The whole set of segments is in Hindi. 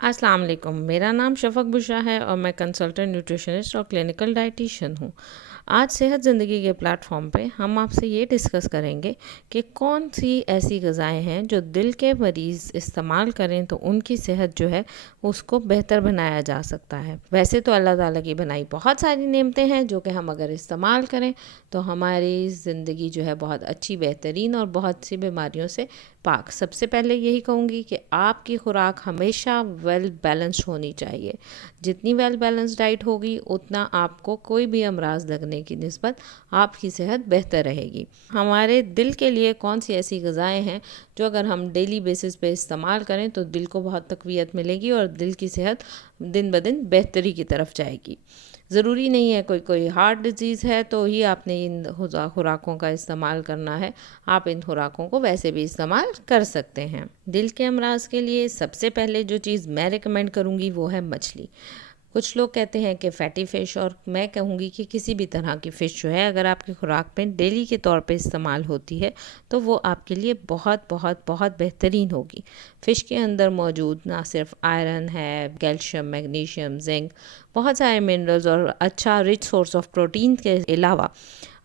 अस्सलाम वालेकुम। मेरा नाम शफ़क़ बुशरा है और मैं कंसल्टेंट न्यूट्रिशनिस्ट और क्लिनिकल डाइटिशियन हूँ। आज सेहत ज़िंदगी के प्लेटफॉर्म पे हम आपसे ये डिस्कस करेंगे कि कौन सी ऐसी ग़िज़ाएँ हैं जो दिल के मरीज़ इस्तेमाल करें तो उनकी सेहत जो है उसको बेहतर बनाया जा सकता है। वैसे तो अल्लाह ताला की बनाई बहुत सारी नेमतें हैं जो कि हम अगर इस्तेमाल करें तो हमारी ज़िंदगी जो है बहुत अच्छी, बेहतरीन और बहुत सी बीमारियों से पाक। सबसे पहले यही कहूँगी कि आपकी खुराक हमेशा वेल बैलेंस्ड होनी चाहिए। जितनी वेल बैलेंस्ड डाइट होगी उतना आपको कोई भी अमराज लगने की निस्बत आपकी सेहत बेहतर रहेगी। हमारे दिल के लिए कौन सी ऐसी ग़िज़ाएँ हैं जो अगर हम डेली बेसिस पे इस्तेमाल करें तो दिल को बहुत तक़वियत मिलेगी और दिल की सेहत दिन ब दिन बेहतरी की तरफ जाएगी। ज़रूरी नहीं है कोई हार्ट डिज़ीज़ है तो ही आपने इन खुराकों का इस्तेमाल करना है। आप इन खुराकों को वैसे भी इस्तेमाल कर सकते हैं। दिल के अमराज के लिए सबसे पहले जो चीज़ मैं रिकमेंड करूँगी वो है मछली। कुछ लोग कहते हैं कि फैटी फ़िश, और मैं कहूँगी कि किसी भी तरह की फ़िश जो है अगर आपकी खुराक में डेली के तौर पे इस्तेमाल होती है तो वो आपके लिए बहुत बहुत बहुत बेहतरीन होगी। फ़िश के अंदर मौजूद ना सिर्फ आयरन है, कैल्शियम, मैग्नीशियम, जिंक, बहुत सारे मिनरल्स और अच्छा रिच सोर्स ऑफ प्रोटीन के अलावा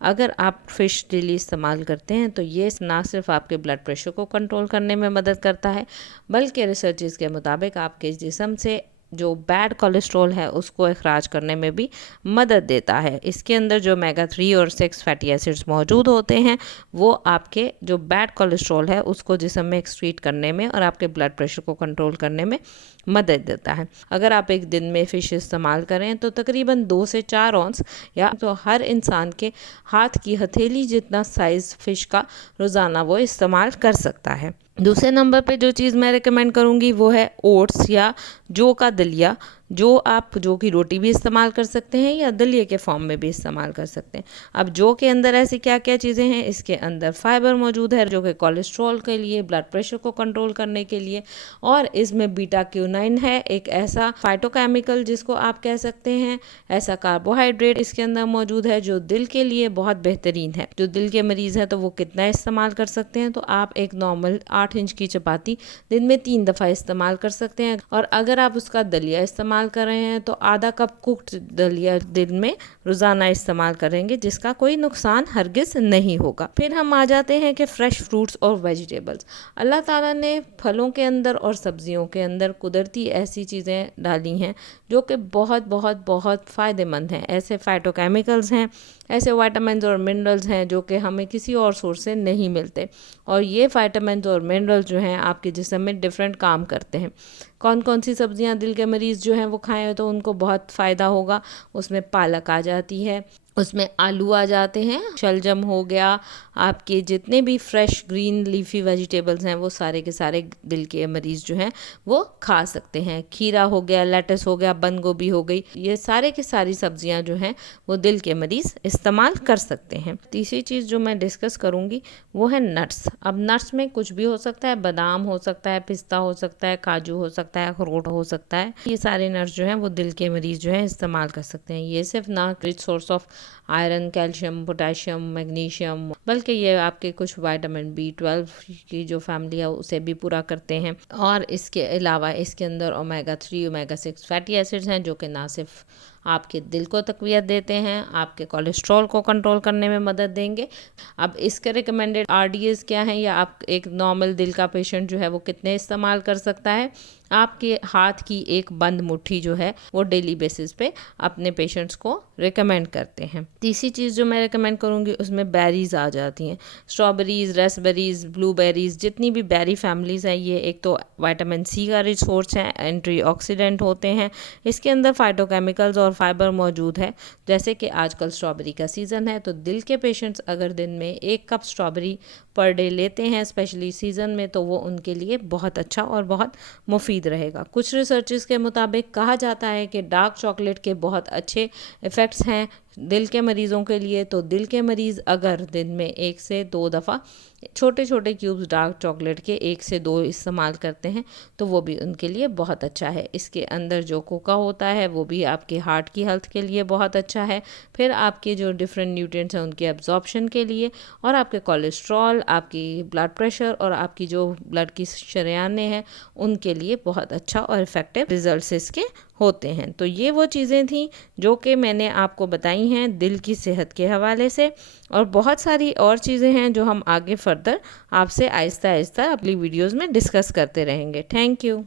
अगर आप फ़िश डेली इस्तेमाल करते हैं तो ये ना सिर्फ आपके ब्लड प्रेशर को कंट्रोल करने में मदद करता है बल्कि रिसर्चेस के मुताबिक आपके जिस्म से जो बैड कोलेस्ट्रॉल है उसको अखराज करने में भी मदद देता है। इसके अंदर जो ओमेगा 3 और 6 फैटी एसिड्स मौजूद होते हैं वो आपके जो बैड कोलेस्ट्रॉल है उसको जिस्म में एक्सक्रीट करने में और आपके ब्लड प्रेशर को कंट्रोल करने में मदद देता है। अगर आप एक दिन में फ़िश इस्तेमाल करें तो तकरीबन 2 से 4 औंस या तो हर इंसान के हाथ की हथेली जितना साइज़ फ़िश का रोज़ाना वो इस्तेमाल कर सकता है। दूसरे नंबर पे जो चीज़ मैं रिकमेंड करूँगी वो है ओट्स या जौ का दलिया, जो आप जौ की रोटी भी इस्तेमाल कर सकते हैं या दलिए के फॉर्म में भी इस्तेमाल कर सकते हैं। अब जौ के अंदर ऐसी क्या क्या चीज़ें हैं, इसके अंदर फाइबर मौजूद है जो कि कोलेस्ट्रॉल के लिए, ब्लड प्रेशर को कंट्रोल करने के लिए, और इसमें बीटा क्यूनाइन है, एक ऐसा फाइटोकेमिकल जिसको आप कह सकते हैं, ऐसा कार्बोहाइड्रेट इसके अंदर मौजूद है जो दिल के लिए बहुत बेहतरीन है। जो दिल के मरीज़ है तो वो कितना इस्तेमाल कर सकते हैं, तो आप एक नॉर्मल 8 इंच की चपाती दिन में 3 दफ़ा इस्तेमाल कर सकते हैं, और अगर आप उसका दलिया इस्तेमाल कर रहे हैं तो आधा कप कुक्ड दलिया दिन में रोज़ाना इस्तेमाल करेंगे जिसका कोई नुकसान हरगिज़ नहीं होगा। फिर हम आ जाते हैं कि फ़्रेश फ्रूट्स और वेजिटेबल्स। अल्लाह ताला ने फलों के अंदर और सब्जियों के अंदर कुदरती ऐसी चीज़ें डाली हैं जो कि बहुत बहुत बहुत फ़ायदेमंद हैं। ऐसे फाइटोकेमिकल्स हैं, ऐसे विटामिन्स और मिनरल्स हैं जो कि हमें किसी और सोर्स से नहीं मिलते, और ये विटामिन्स और मिनरल्स जो हैं आपके जिस्म में डिफरेंट काम करते हैं। कौन कौन सी सब्जियां दिल के मरीज़ जो हैं वो खाएं तो उनको बहुत फ़ायदा होगा, उसमें पालक आ जाती है, उसमें आलू आ जाते हैं, शलजम हो गया, आपके जितने भी फ्रेश ग्रीन लीफी वेजिटेबल्स हैं वो सारे के सारे दिल के मरीज़ जो हैं वो खा सकते हैं। खीरा हो गया, लेटस हो गया, बंद गोभी हो गई, ये सारे की सारी सब्जियां जो हैं वो दिल के मरीज़ इस्तेमाल कर सकते हैं। तीसरी चीज़ जो मैं डिस्कस करूँगी वो है नट्स। अब नट्स में कुछ भी हो सकता है, बादाम हो सकता है, पिस्ता हो सकता है, काजू हो सकता है, अखरोट हो सकता है। ये सारे नट्स जो हैं वो दिल के मरीज़ जो हैं इस्तेमाल कर सकते हैं। ये सिर्फ ना rich source of iron, calcium, potassium, magnesium, बल्कि ये आपके कुछ विटामिन B12 की जो फैमिली है उसे भी पूरा करते हैं, और इसके अलावा इसके अंदर ओमेगा 3, ओमेगा 6 फैटी एसिड्स हैं जो कि ना सिर्फ आपके दिल को तक़वियत देते हैं, आपके कोलेस्ट्रॉल को कंट्रोल करने में मदद देंगे। अब इसके रिकमेंडेड RDAs क्या हैं, या आप एक नॉर्मल दिल का पेशेंट जो है वो कितने इस्तेमाल कर सकता है। आपके हाथ की एक बंद मुट्ठी जो है वो डेली बेसिस पे अपने पेशेंट्स को रिकमेंड करते हैं। तीसरी चीज़ जो मैं रिकमेंड करूँगी उसमें बेरीज़ आ जाती हैं, स्ट्रॉबेरीज़, रेसबेरीज़, ब्लूबेरीज़, जितनी भी बेरी फैमिलीज़ हैं, ये एक तो विटामिन C का रिच सोर्स है, एंटीऑक्सीडेंट होते हैं, इसके अंदर फाइटोकेमिकल्स और फाइबर मौजूद है। जैसे कि आजकल स्ट्रॉबेरी का सीज़न है तो दिल के पेशेंट्स अगर दिन में 1 कप स्ट्रॉबेरी पर डे लेते हैं स्पेशली सीज़न में तो वो उनके लिए बहुत अच्छा और बहुत मुफीद रहेगा। कुछ रिसर्चेस के मुताबिक कहा जाता है कि डार्क चॉकलेट के बहुत अच्छे इफ़ेक्ट्स हैं दिल के मरीज़ों के लिए, तो दिल के मरीज़ अगर दिन में 1 से 2 दफ़ा छोटे छोटे क्यूब्स डार्क चॉकलेट के 1 से 2 इस्तेमाल करते हैं तो वो भी उनके लिए बहुत अच्छा है। इसके अंदर जो कोका होता है वो भी आपके हार्ट की हेल्थ के लिए बहुत अच्छा है, फिर आपके जो डिफरेंट न्यूट्रिएंट्स हैं उनके एब्जॉर्प्शन के लिए, और आपके कोलेस्ट्रॉल, आपकी ब्लड प्रेशर और आपकी जो ब्लड की शरेयानें हैं उनके लिए बहुत अच्छा और इफ़ेक्टिव रिजल्ट्स इसके होते हैं। तो ये वो चीज़ें थी जो कि मैंने आपको बताई हैं दिल की सेहत के हवाले से, और बहुत सारी और चीज़ें हैं जो हम आगे फर्दर आपसे आहिस्ता आहिस्ता अपनी वीडियोज़ में डिस्कस करते रहेंगे। Thank you.